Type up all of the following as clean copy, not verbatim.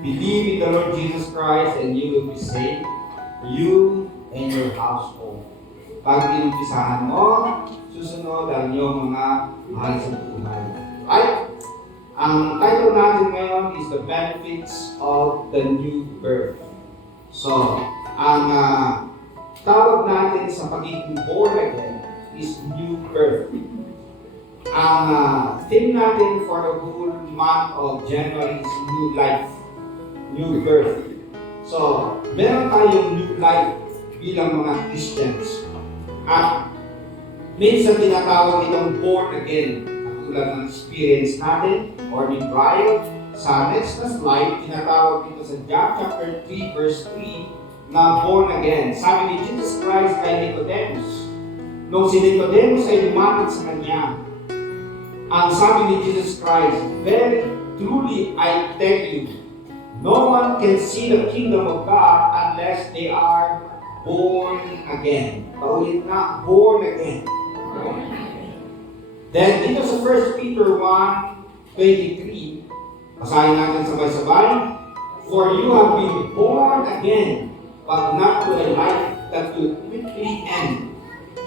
Believe in the Lord Jesus Christ and you will be saved, you and your household. Pag inumpisahan mo, susunod ang iyong mga mahal sa buhay. Right? Ang title natin ngayon is The Benefits of the New Birth. So, ang tawag natin sa pagiging born again is new birth. Ang theme natin for the whole month of January is new life, new birth. So, meron tayong new life bilang mga Christians. At minsan tinatawag itong born again, katulad ng experience natin or ni Brian. Sa next na slide, tinatawag dito sa John chapter 3 verse 3 na born again. Sabi ni Jesus Christ kay Nicodemus, nung si Nicodemus ay lumapit sa kanya, ang sabi ni Jesus Christ, very truly I tell you, no one can see the kingdom of God unless they are born again. Paulit na, born again. Then dito sa 1 Peter 1:23, basahin natin sabay-sabay. For you have been born again, but not to a life that will quickly end.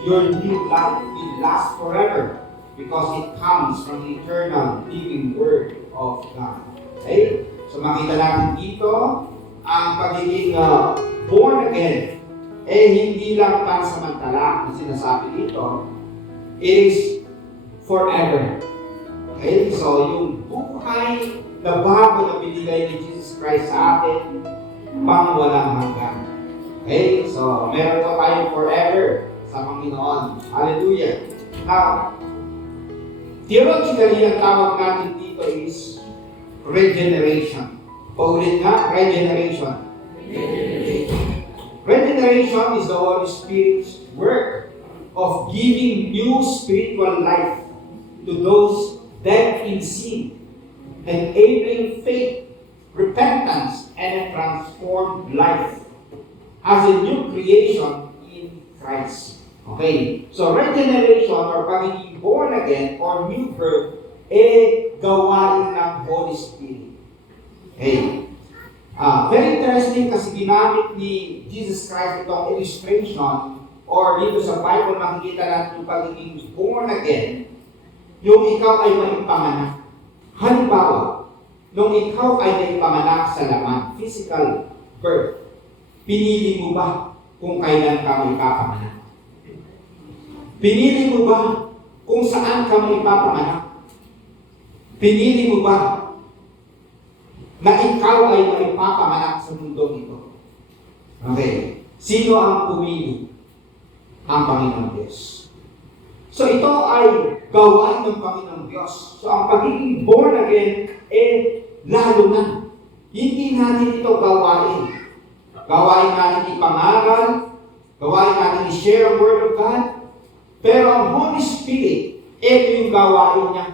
Your new life will last forever because it comes from the eternal living Word of God. Okay? So makita natin dito, ang pagiging born again, hindi lang pansamantala ang sinasabi dito, it is forever. Okay? So yung buhay na bago na binigay ni Jesus Christ sa atin, pang walang hanggan. Okay? So meron pa tayong forever sa Panginoon. Hallelujah! Now, theologically, ang tawag natin dito is regeneration. Paulit nga, regeneration. Regeneration is the Holy Spirit's work of giving new spiritual life to those dead in sin, enabling faith, repentance, and a transformed life as a new creation in Christ. Okay, so regeneration or pagiging born again or new birth, gawain ng Holy Spirit. Okay. Very interesting kasi ginamit ni Jesus Christ itong illustration or dito sa Bible makikita natin yung pagiging born again, yung ikaw ay maipanganak. Halimbawa, nung ikaw ay maipanganak sa laman, physical birth, pinili mo ba kung kailan ka maipapanganak? Pinili mo ba kung saan ka maipapanganak? Pinili mo ba na ikaw ay maipapanganak sa mundo ito? Okay. Sino ang pumili? Ang Panginoon Diyos. So ito ay gawain ng Panginoon Diyos. So ang pagiging born again, lalo na. Hindi natin ito gawain. Gawain natin ipangaral, gawain natin i-share ang Word of God, pero ang Holy Spirit, ito yung gawain niya.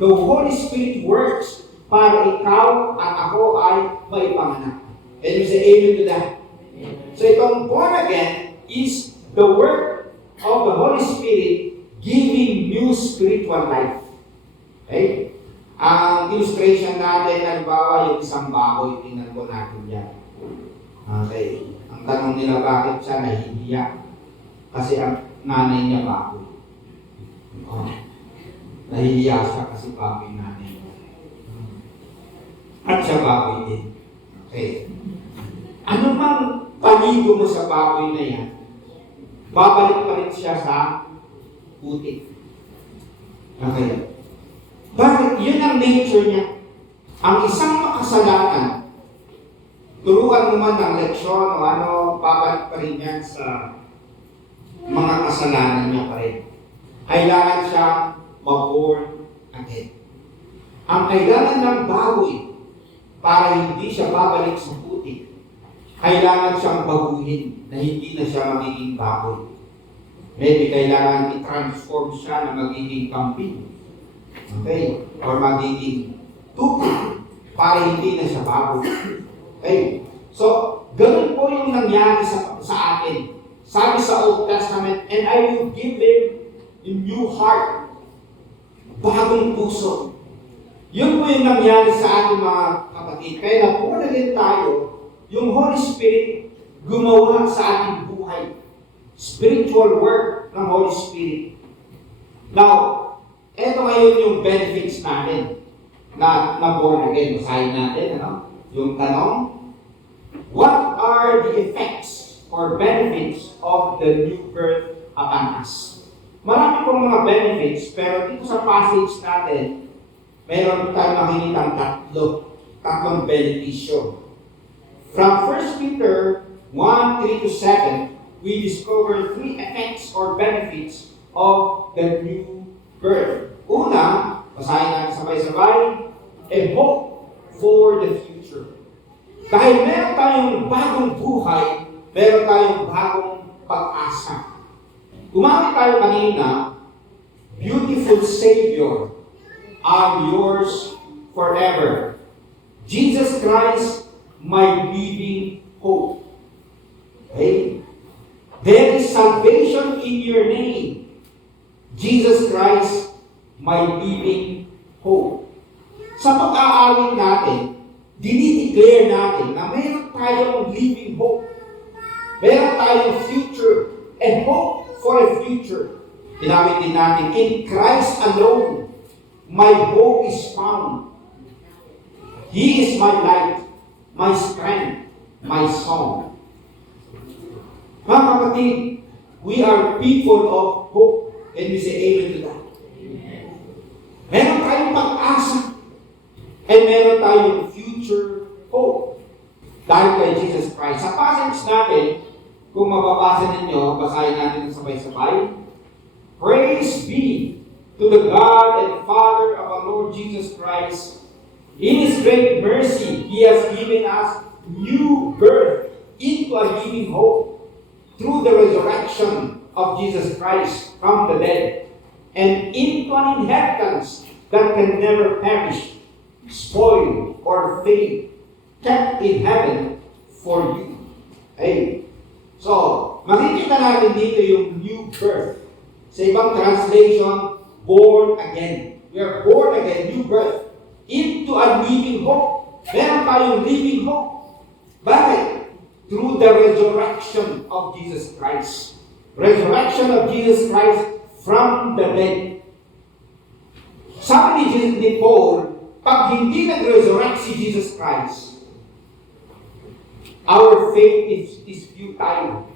The Holy Spirit works para ikaw at ako ay maipanganak. Can you say amen to that? So itong born again is the work of the Holy Spirit giving new spiritual life. Okay? Ang illustration natin, halimbawa yung isang baboy, tingnan po natin yan. Okay. Ang tanong nila, bakit siya nahihiya? Kasi ang nanay niya baboy. Oh. Nahihiya siya kasi baboy nanay niya. At siya baboy din. Okay. Ano mang panigo mo sa baboy na yan, babalik pa rin siya sa putik. Okay. Bakit? Yun ang nature niya. Ang isang makasalanan, turuan mo man ng leksyon o ano, babalik pa rin yan sa mga kasalanan niya pa rin. Kailangan siya mag-born again. Ang kailangan ng baboy para hindi siya babalik sa putik, kailangan siyang baguhin na hindi na siya magiging baboy. Maybe kailangan i-transform siya na magiging kambing. Okay? Or magiging tukoy para hindi na siya baboy. Okay? So, ganun po yung nangyari sa atin. Sabi sa Old Testament, and I will give them a new heart. Bagong puso. Yun po yung nangyari sa ating mga kapatid. Kaya napunan din tayo, yung Holy Spirit gumawa sa ating buhay. Spiritual work ng Holy Spirit. Now, eto ngayon yung benefits natin na born again. Basahin natin, ano? Yung tanong, what are the effects or benefits of the new birth upon us? Marami pong mga benefits, pero dito sa passage natin, mayroon tayong makikitang tatlong benepisyo. From 1 Peter 1:3-7, we discover 3 effects or benefits of the new birth. Una, basahin natin sabay-sabay, a hope for the future. Dahil meron tayong bagong buhay, meron tayong bagong pag-asa. Gumamit tayo kanina, beautiful Savior, I'm yours forever. Jesus Christ, my living hope. Okay? There is salvation in your name. Jesus Christ, my living hope. Sa pag-aawit natin, dinideclare natin na mayroon tayong living hope. Meron tayong future and hope for a future. Tinawid din natin, in Christ alone, my hope is found. He is my light, my strength, my song. Mga kapatid, we are people of hope. Can we say amen to that? Amen. Meron tayong pag-asa. And meron tayong future hope. Dahil kay Jesus Christ. Sa passage natin, kung mababasa ninyo, basahin natin ng sabay-sabay. Praise be to the God and Father of our Lord Jesus Christ. In His great mercy, He has given us new birth into a living hope through the resurrection of Jesus Christ from the dead and into an inheritance that can never perish, spoil, or fade, kept in heaven for you. Hey. So, makikita natin dito yung new birth. Sa ibang translation, born again. We are born again, new birth, into a living hope. Meron tayong living hope. Bakit? Through the resurrection of Jesus Christ. Resurrection of Jesus Christ from the dead. Sabi ni Paul, pag hindi nag-resurrect si Jesus Christ, our faith is futile.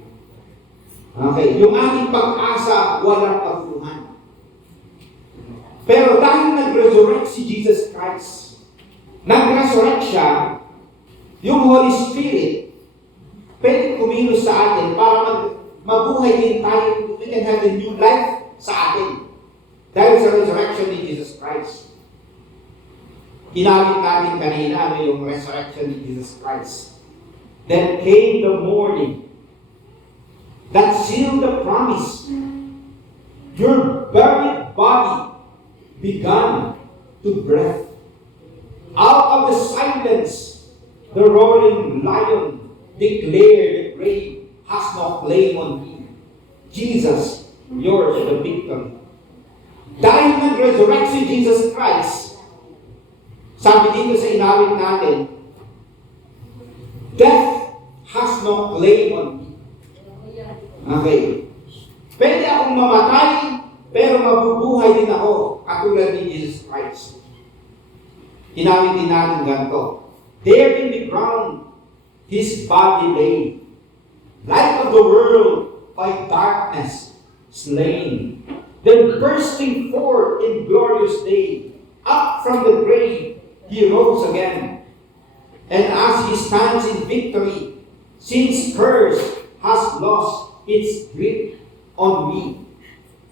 Okay, yung ating pag-asa, walang pagluhan. Pero dahil nag-resurrect si Jesus Christ, nag-resurrect siya, yung Holy Spirit, pwede kumilos sa atin para mabuhay din tayo, we can have a new life sa atin. Dahil sa resurrection ni Jesus Christ. Ginamit natin kanina ano yung resurrection ni Jesus Christ. Then came the morning that sealed the promise. Your buried body began to breathe. Out of the silence, the roaring lion declared the grave has no claim on me. Jesus, yours the victory. Dahil nag-resurrect si Jesus Christ, sabi dito sa inawit natin, death has no claim on me. Okay. Pwede akong mamatay, pero mabubuhay din ako, katulad ni Jesus Christ. Inawit din natin ganito. There in the ground, His body lay, light of the world by darkness slain. Then bursting forth in glorious day, up from the grave, He rose again. And as He stands in victory, since curse has lost its grip on me.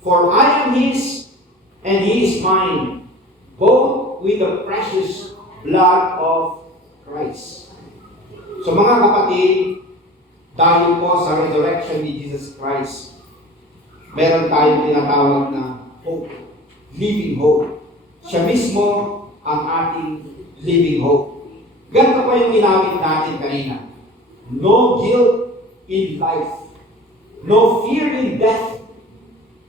For I am His, and He is mine, both with the precious blood of Christ. So mga kapatid, dahil po sa resurrection ni Jesus Christ, meron tayong tinatawag na hope, living hope. Siya mismo ang ating living hope. Ganito po yung ginamit natin kanina. No guilt in life. No fear in death.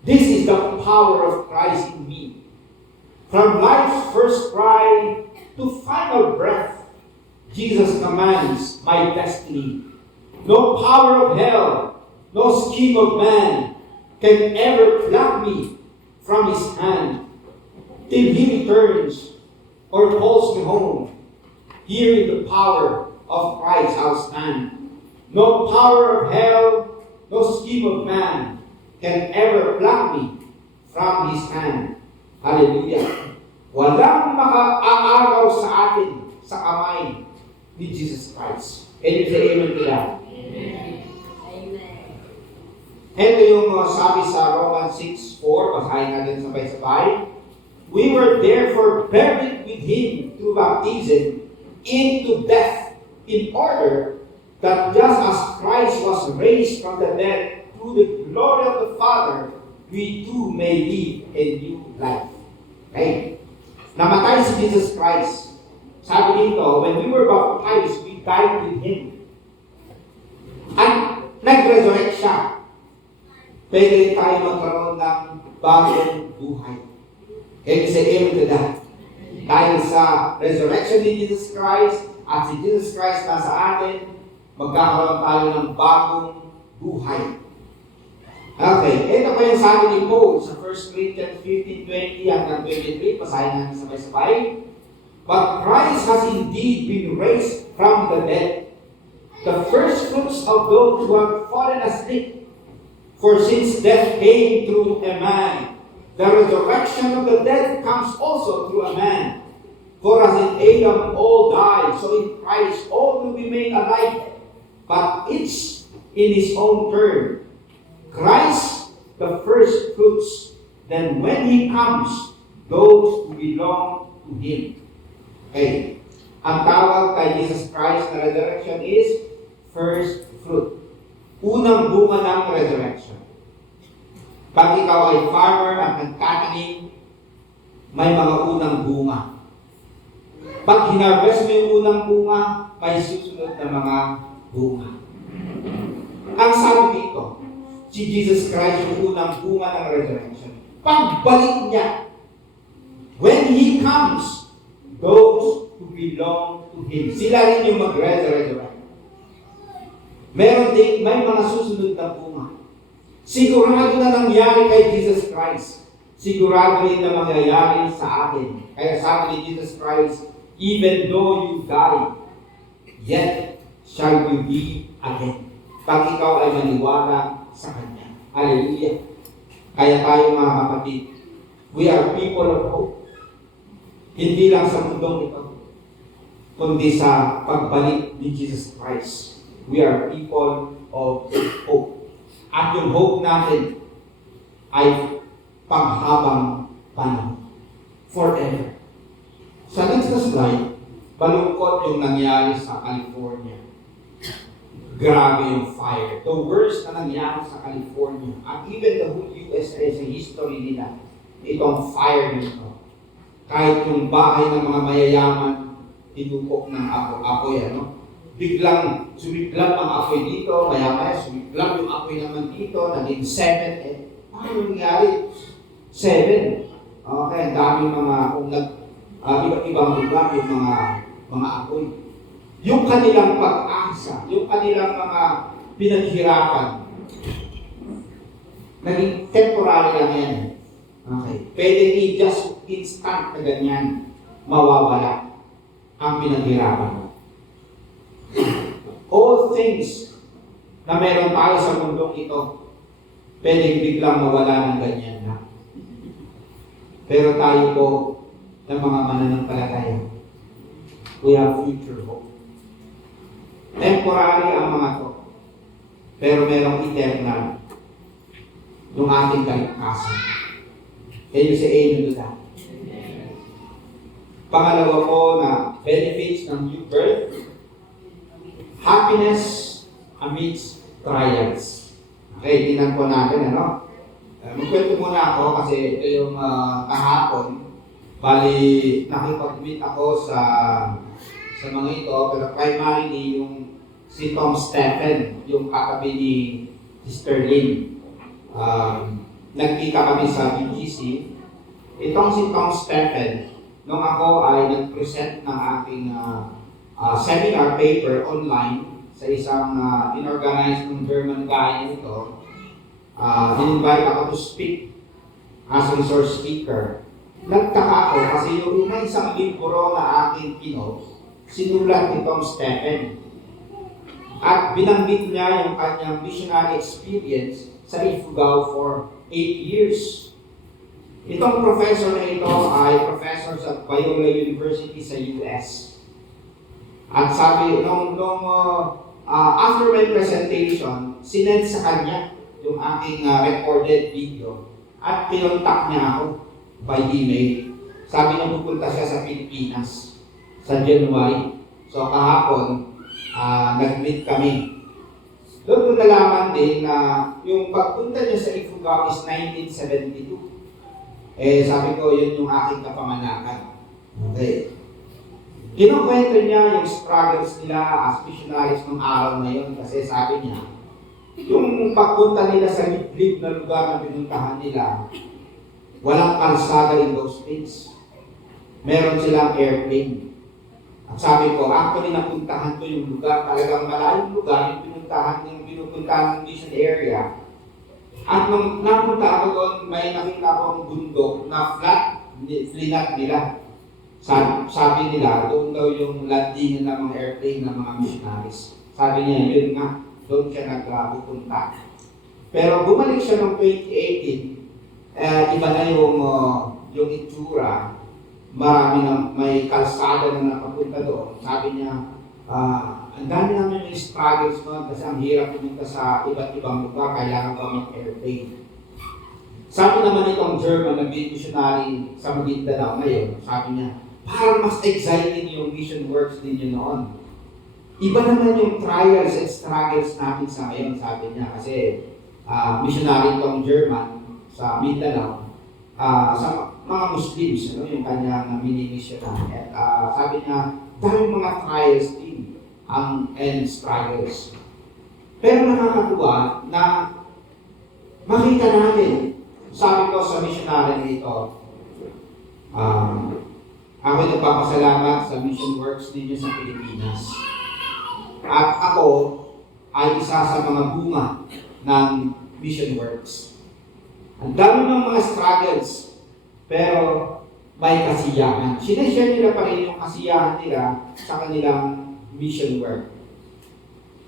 This is the power of Christ in me. From life's first cry to final breath, Jesus commands my destiny. No power of hell, no scheme of man can ever pluck me from his hand till he returns or calls me home. Here in the power of Christ I'll stand. No power of hell, no scheme of man can ever pluck me from his hand. Hallelujah. Walang maka-aagaw sa atin sa kamay ni Jesus Christ. Can you say amen to that? Amen. Ito yung sabi sa Romans 6:4, basahin natin sabay-sabay. We were therefore buried with him through baptism into death, in order that just as Christ was raised from the dead through the glory of the Father, we too may live a new life. Okay? Namatay si Jesus Christ. Sabi dito, when we were baptized, we died with him. At nag-resurrect siya. Pwede rin tayo magkaroon ng bagong buhay. Can you say amen to that? Dahil sa resurrection ni Jesus Christ, at si Jesus Christ nasa atin, magkakaroon tayo ng bagong buhay. Okay, ito pa yung sabi ni Paul sa 1 Corinthians 15:20 hanggang 23, pasahin natin sabay-sabay. But Christ has indeed been raised from the dead, the first fruits of those who have fallen asleep. For since death came through a man, the resurrection of the dead comes also through a man. For as in Adam all died, so in Christ all will be made alive, but each in his own turn. Christ, the first fruits, then when he comes, those who belong to him. Okay. Ang tawag kay Jesus Christ na resurrection is first fruit. Unang bunga ng resurrection. Pag ikaw ay farmer at nagtatanim, may mga unang bunga. Pag hinarvest mo yung unang bunga, may susunod na mga bunga. Ang sabi dito, si Jesus Christ yung unang bunga ng resurrection. Pagbalik niya, when he comes, those who belong to him, sila rin yung mag-resurrect. May mga susunod na bunga. Sigurado na nangyari kay Jesus Christ. Sigurado rin na mangyayari sa atin. Kaya sabi ni Jesus Christ, even though you die, yet shall you be again. Pag ikaw ay maniwala sa Kanya. Hallelujah. Kaya tayo mga kapatid, we are people of hope. Hindi lang sa mundong ito, kundi sa pagbalik ni Jesus Christ. We are people of hope. At yung hope natin ay panghabang panahon. Forever. Sa next slide, balungkot yung nangyari sa California. Grabe yung fire. The worst na nangyari sa California. At even the whole USA sa history nila, itong fire nito. Kahit yung bahay ng mga mayayaman, tinupok ng apoy, biglang sumiklap ang apoy dito, maya-maya sumiklap yung apoy naman dito, naging 7. Paano nangyari? 7. Okay, ang daming mga, iba't ibang lugar, yung mga apoy. Yung kanilang pag-asa, yung kanilang mga pinaghirapan, naging temporary lang yan. Okay. Pwede just instant na ganyan, mawawala ang pinaghirapan mo. All things na meron tayo sa mundong ito, pwede biglang mawala ng ganyan na. Pero tayo po, ng mga mananampalataya, we have future hope. Temporary ang mga to, pero merong eternal yung ating kaligtasan. Can you say amen to that? Pangalawa po na benefits ng new birth, happiness amidst trials. Okay, tingnan po natin, magkwento muna ako kasi ito yung kahapon. Bali, nakipag-meet ako sa mga ito, pero primarily yung si Tom Stephen, yung katabi ni Sister Lynn. Nagkita kami sa BGC Itong si Tom Stephen, nung ako ay nag-present ng aking seminar paper online sa isang inorganized ng German guy nito, in-invite ako to speak as resource speaker. Nagtaka ako kasi yung may isang libro na aking sinulat ni Tom Stephen. At binanggit niya yung kanyang missionary experience sa Ifugao for 8 years. Itong professor na ito ay professor sa Biola University sa US. At sabi, after my presentation, sinend sa kanya yung aking recorded video at pinuntak niya ako by email. Sabi niya pupunta siya sa Pilipinas sa January. So kahapon, nag-meet kami. Doon ko nalaman din na yung pagpunta niya sa Ifugao is 1972. Sabi ko, yun yung aking kapamanakan. Okay. Kinukwento niya yung struggles nila as missionaries ng araw na yun kasi sabi niya, yung pagpunta nila sa liblib na lugar na pinuntahan nila, walang kalsada in those days. Meron silang airplane. At sabi ko, actually napuntahan ko yung lugar, talagang malayong lugar, yung pinupuntahan ng mission area. At nung napunta ako doon, may nakita akong bundok na flinat nila. Sabi nila, doon daw yung landing ng mga airplane ng mga missionaries. Sabi niya, yun nga, doon siya nagpupunta. Pero bumalik siya noong 2018, iba na yung itsura. May kalsada na nakapunta doon. Sabi niya, ang dami namin yung struggles noon kasi ang hirap pumunta sa iba't ibang lugar, kailangan pa mag-airplane. Sabi naman itong German na missionary sa Mindanao ngayon, sabi niya, parang mas exciting yung mission works ninyo noon. Iba naman yung trials and struggles natin sa ngayon, sabi niya, kasi missionary itong German sa Mindanao, sa mga Muslims, yung kanyang mini-missionary. At sabi niya, dahil mga trials din and struggles. Pero nakakatuwa na makita natin, sabi ko sa missionary nito, ako nagpapasalamat sa mission works ninyo sa Pilipinas. At ako ay isa sa mga bunga ng mission works. Ang dami ng mga struggles, pero may kasiyahan. Sineshare nila pa rin yung kasiyahan nila sa kanilang mission work.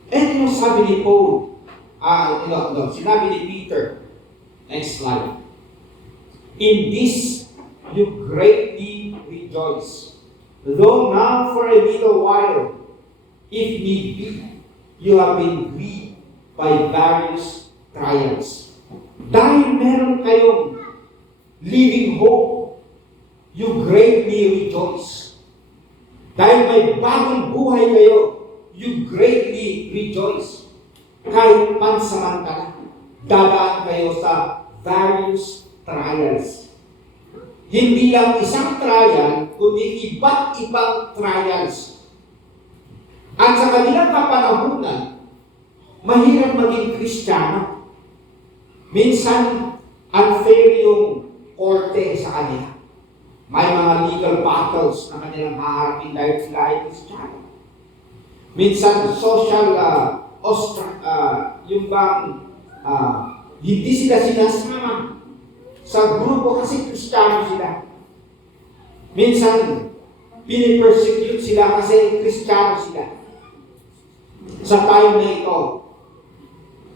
And yung sabi ni Paul, sinabi ni Peter, next slide, in this you greatly rejoice, though now for a little while, if need be, you have been grieved by various trials. Dahil meron kayong living hope, you greatly rejoice. Dahil may bagong buhay kayo, you greatly rejoice. Kahit pansamantala, dadaan kayo sa various trials. Hindi lang isang trial, kundi iba't ibang trials. At sa kanilang kapanahunan, mahirap maging Kristiyano. Minsan, unfair yung korte sa kanila. May mga legal battles na kanilang haharapin dahil sila ay Kristiyano. Minsan, social, hindi sila sinasama sa grupo kasi Kristiyano sila. Minsan, pinipersecute sila kasi Kristiyano sila. Sa time na ito,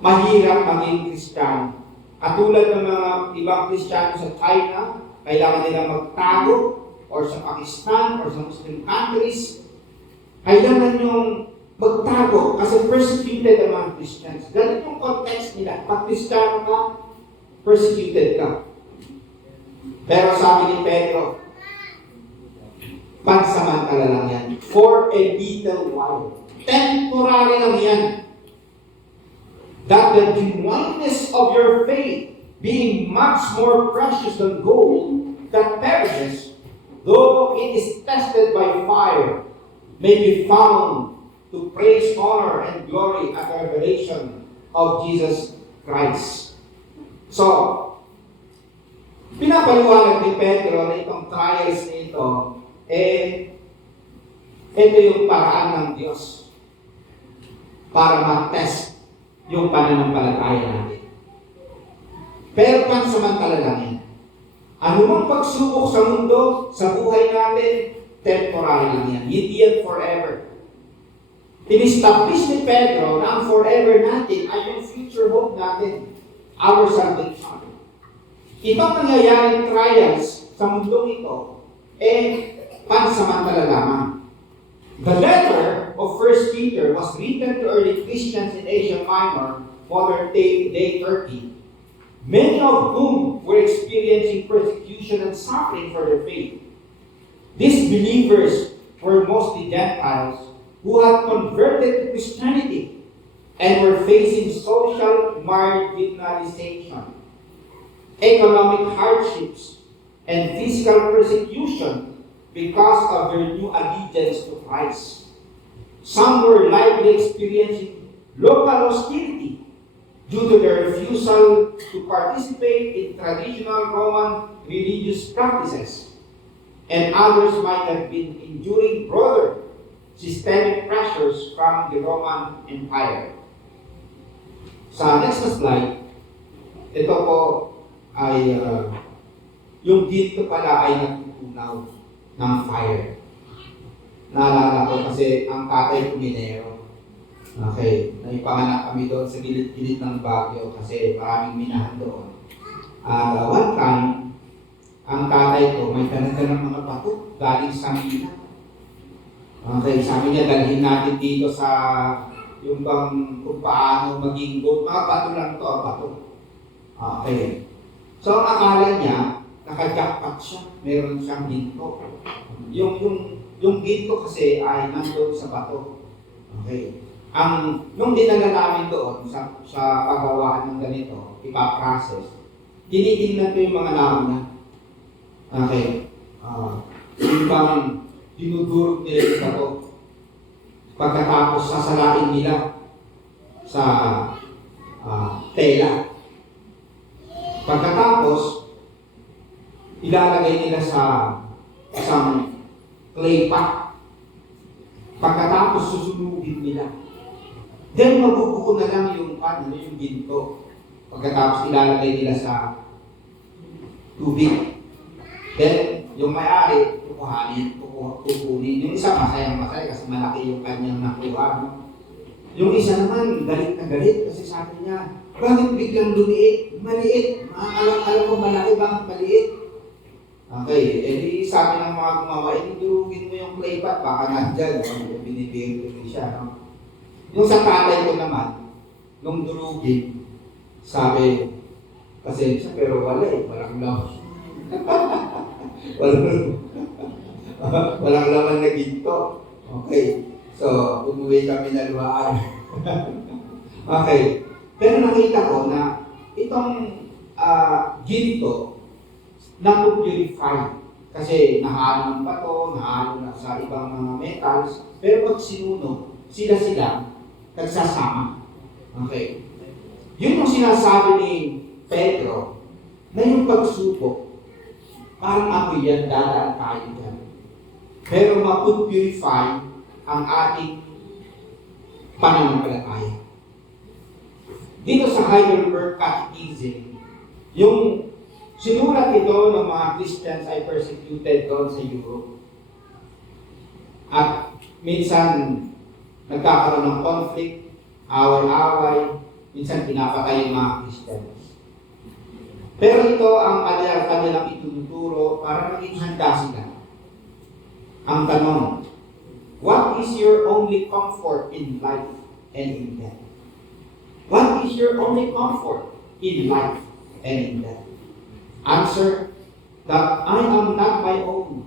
mahirap maging Kristiyano. Katulad ng mga ibang Kristiyano sa China, kailangan nila magtago, or sa Pakistan, or sa Muslim countries, kailangan yung magtago kasi persecuted ang mga Christians. Ganun yung context nila. Pag Kristiyano ka, persecuted ka. Pero sabi ni Pedro, pansamantala lang yan. For a little while. Temporary lang yan. That the genuineness of your faith, being much more precious than gold that perishes, though it is tested by fire, may be found to praise, honor, and glory at the revelation of Jesus Christ. So, Pinapaliwanag ni Pedro na itong trials na ito, ito yung paraan ng Diyos para ma-test yung pananampalataya natin. Pero pansamantala lang yan. Anumang pagsubok sa mundo, sa buhay natin, temporary lang yan. Hindi yan forever. In-establish ni Pedro na ang forever natin ay yung future hope natin, our salvation. Itong nangyayaring trials sa mundong ito, pansamantala lamang. The letter of 1 Peter was written to early Christians in Asia Minor, modern day Turkey, many of whom were experiencing persecution and suffering for their faith. These believers were mostly Gentiles who had converted to Christianity and were facing social marginalization, economic hardships, and physical persecution because of their new allegiance to Christ. Some were likely experiencing local hostility due to their refusal to participate in traditional Roman religious practices, and others might have been enduring broader systemic pressures from the Roman Empire. Sa next slide, ito po ay yung dito pala ay natutunaw ng fire. Naalala ko kasi ang tatay ko minero. Okay, naipanganak kami doon sa gilid-gilid ng Baguio kasi maraming minahan doon. One time, ang tatay ko may dala-dala ng mga bato galing sa mina. Okay, sabi niya dalhin natin dito sa yung bang kung paano maging goat. Mga bato lang to, bato. Okay. So ang akala niya, naka-jackpot siya, meron siyang ginto. Yung ginto kasi ay nandoon sa bato. Okay. Nung dinala namin doon sa paggawaan ng ganito, ipaprocess, tinitingnan ko yung mga nauna. Okay. Yung bang dinudurog nila yung bato. Pagkatapos sasalain nila sa tela. Pagkatapos, ilalagay nila sa isang clay pot. Pagkatapos susunugin nila. Then mabubuo na lang yung ginto. Pagkatapos ilalagay nila sa tubig. Then yung may-ari, kukunin. Yung isa masaya kasi malaki yung kanyang nakuha. Yung isa naman, galit na galit kasi sabi niya, bakit biglang lumiit? Maliit. Alam ko malaki, bakit maliit? Okay, edi sabi ng mga gumawa, durugin mo yung clay pot, baka nandyan, binibigay ko siya. No? Yung sa tatay ko naman, nung durugin, sabi, pasensya pero wala walang laman. Walang laman na ginto. Okay, so umuwi kami na luhaan. Okay, pero nakita ko na itong ginto, na-purify. Kasi nahalo ng bato, nahalo na sa ibang mga metals, pero pag sinunog, sila nagsasama. Okay. Yun yung sinasabi ni Pedro, na yung pagsubok, parang ako yan, dadaan tayo dyan. Pero mapupurify ang ating pananampalataya. Dito sa Heidelberg Catechism, yung sinulat ito ng mga Christians ay persecuted doon sa Europe. At minsan, nagkakaroon ng conflict, away-away, minsan pinapatay yung mga Christians. Pero ito ang kanilang ituturo para maging handa sila. Ang tanong, what is your only comfort in life and in death? What is your only comfort in life and in death? Answer, that I am not my own,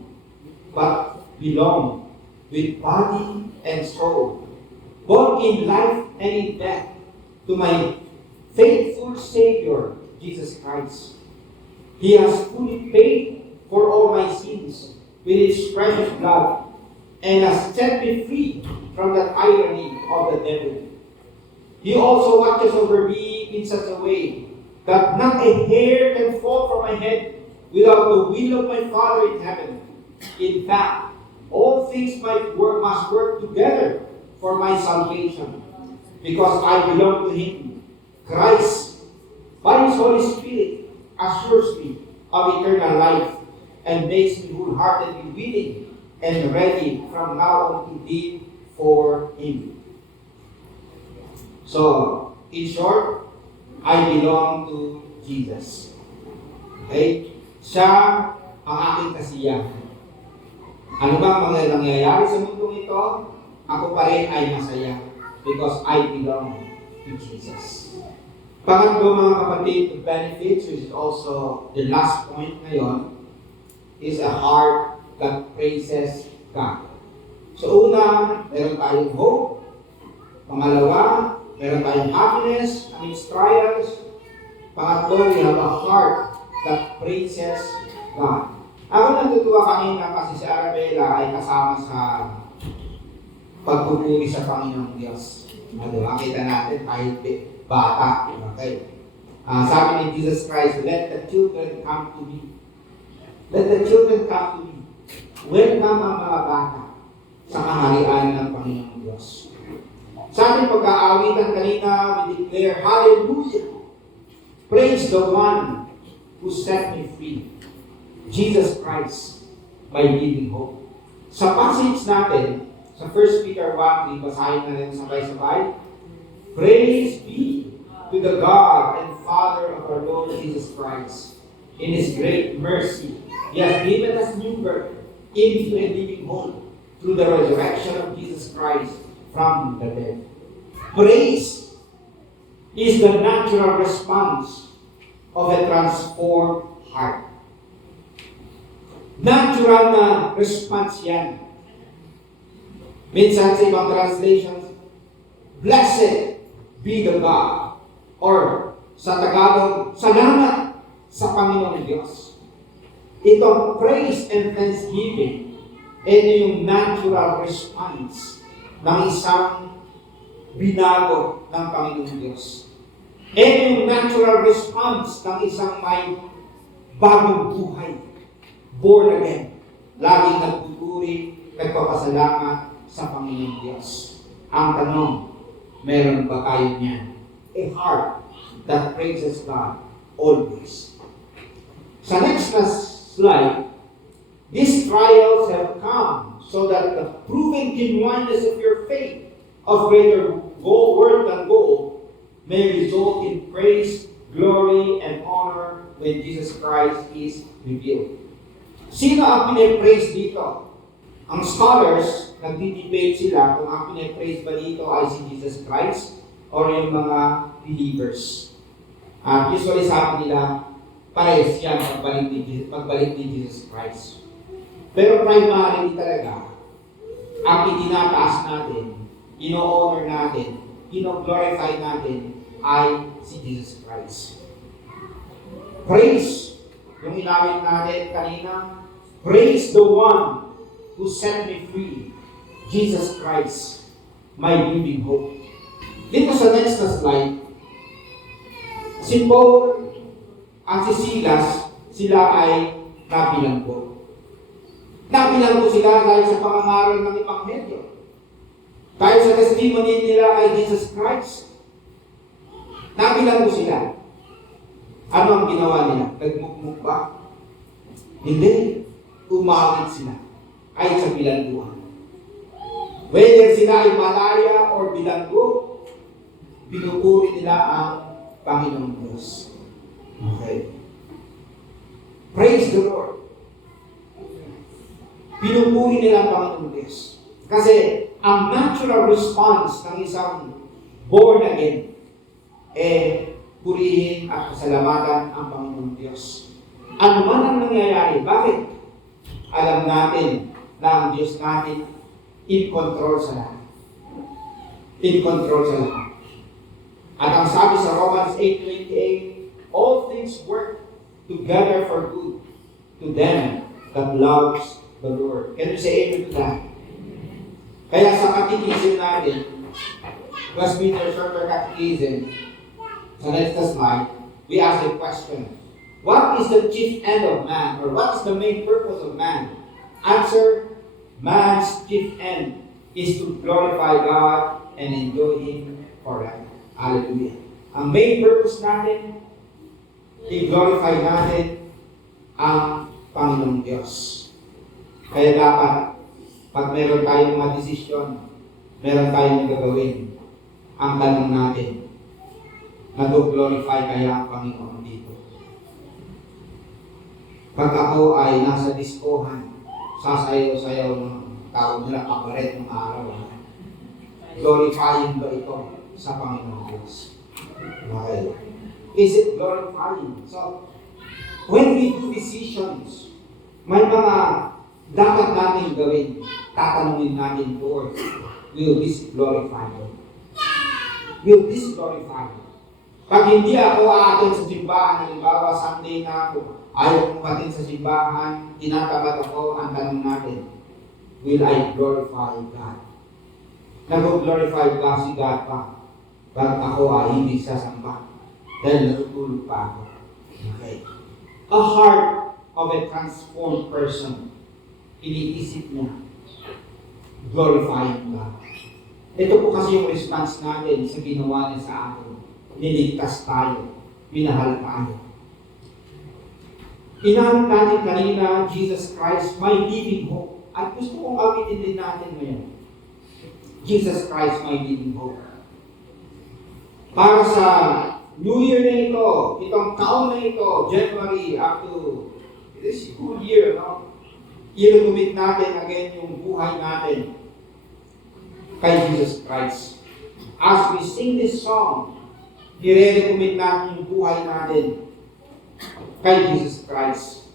but belong with body and soul, both in life and in death, to my faithful Savior, Jesus Christ. He has fully paid for all my sins with His precious blood, and has set me free from the tyranny of the devil. He also watches over me in such a way that not a hair can fall from my head without the will of my Father in heaven. In fact, all things must work together for my salvation, because I belong to Him. Christ, by His Holy Spirit, assures me of eternal life and makes me wholeheartedly willing and ready from now on to live for Him. So, in short, I belong to Jesus. Okay? Siya ang aking kasiyahan. Ano bang mga nangyayari sa mundong ito, ako pa rin ay masaya because I belong to Jesus. Pangatlo mga kapatid, the benefits, which is also the last point ngayon, is a heart that praises God. So una, meron tayong hope. Pangalawa, meron tayong happiness amidst trials. Pangatlo, we have a heart that praises God. Ako natutuwa kanina kasi si Arabella ay kasama sa pagpupuri sa Panginoong Diyos. Makita natin kahit bata. Okay. Sabi ni Jesus Christ, let the children come to me. Let the children come to me. Welcome ang mga bata sa kaharian ng Panginoong Diyos. Sa ating pag-aawitan kanina, we declare, Hallelujah! Praise the one who set me free. Jesus Christ, my living hope. Sa passage natin, sa 1 Peter 1, basahin na rin sabay-sabay. Praise be to the God and Father of our Lord Jesus Christ. In His great mercy, He has given us new birth into a living hope through the resurrection of Jesus Christ from the dead. Praise is the natural response of a transformed heart. Natural na response yan. Minsan sa ibang translations, blessed be the God. Or sa Tagalog, salamat sa Panginoong Diyos. Itong praise and thanksgiving, ito yung natural response ng isang binago ng Panginoong Diyos. Ito yung natural response ng isang may bagong buhay. Born again. Laging nagpupuri, nagpapasalamat sa Panginoong Diyos. Ang tanong, meron ba kayo niyan? A heart that praises God always. Sa next slide, these trials have come so that the proven genuineness of your faith of greater worth than gold may result in praise, glory, and honor when Jesus Christ is revealed. Sino ang pinapraise dito? Ang scholars, nagdi-debate sila kung ang pinapraise ba dito ay si Jesus Christ or yung mga believers. Usually sabi nila, parehas yan pagbalik ni Jesus Christ. Pero primarily talaga, ang itinataas natin, ino-honor natin, ino-glorify natin ay si Jesus Christ. Praise, yung inawit natin kanina, praise the one who set me free, Jesus Christ, my living hope. Dito sa next na slide, si Paul at si Silas, sila ay nabilanggo. Nabilanggo sila dahil sa pangangaral ng Ebanghelyo. Dahil sa testimony nila kay Jesus Christ. Nabilanggo sila. Ano ang ginawa nila? Nagmukmuk ba? Hindi. Umawit sila. Ay sa bilangguan. Whether sila ay malaya or bilanggo, pinupuri nila ang Panginoong Diyos. Okay. Praise the Lord. Pinupuri nila ang Panginoong Diyos. Kasi ang natural response ng isang born again, purihin at pasalamatan ang Panginoong Diyos. Ano man ang nangyayari, bakit? Alam natin na ang Diyos natin in control sa lahat. In control sa lahat. At ang sabi sa Romans 8:28, all things work together for good to them that loves the Lord. Can you say amen to that? Kaya sa catechism natin, Westminster Shorter Catechism, sa next slide, we ask a question. What is the chief end of man? Or what is the main purpose of man? Answer, man's chief end is to glorify God and enjoy Him forever. Hallelujah. Ang main purpose natin, i-glorify natin ang Panginoong Diyos. Kaya dapat, pag meron tayong mga desisyon, meron tayong gagawin, ang tanong natin, nag-glorify kaya ang Panginoon dito? Pag ako ay nasa diskohan, sasayaw-sayaw ng tawag nila kabaret ng araw, glorifying ba ito sa Panginoon Diyos? Okay. Is it glorifying? So, when we do decisions, may mga dapat natin gawin. Tatanungin natin, Lord, will this glorify you? Will this glorify you? Pag hindi ako aatin sa simbahan, halimbawa Sunday na ako, ayaw kong patin sa simbahan, tinatamad ako, ang tanong natin, will I glorify God? Nag-glorify ba si God pa? Pag ako ay hindi sasamba, dahil natutulog pa ako. Okay. A heart of a transformed person, iniisip niya, glorifying God. Ito po kasi yung response natin sa ginawa niya sa atin. Niligtas tayo, minahal tayo. Inahanap natin kanina, Jesus Christ, my living hope. At gusto kong awitin din natin ngayon. Jesus Christ, my living hope. Para sa New Year na ito, itong taon na ito, January up to this whole year, no? I-recommit natin again yung buhay natin kay Jesus Christ. As we sing this song, i-recommit natin yung buhay natin kay Jesus Christ.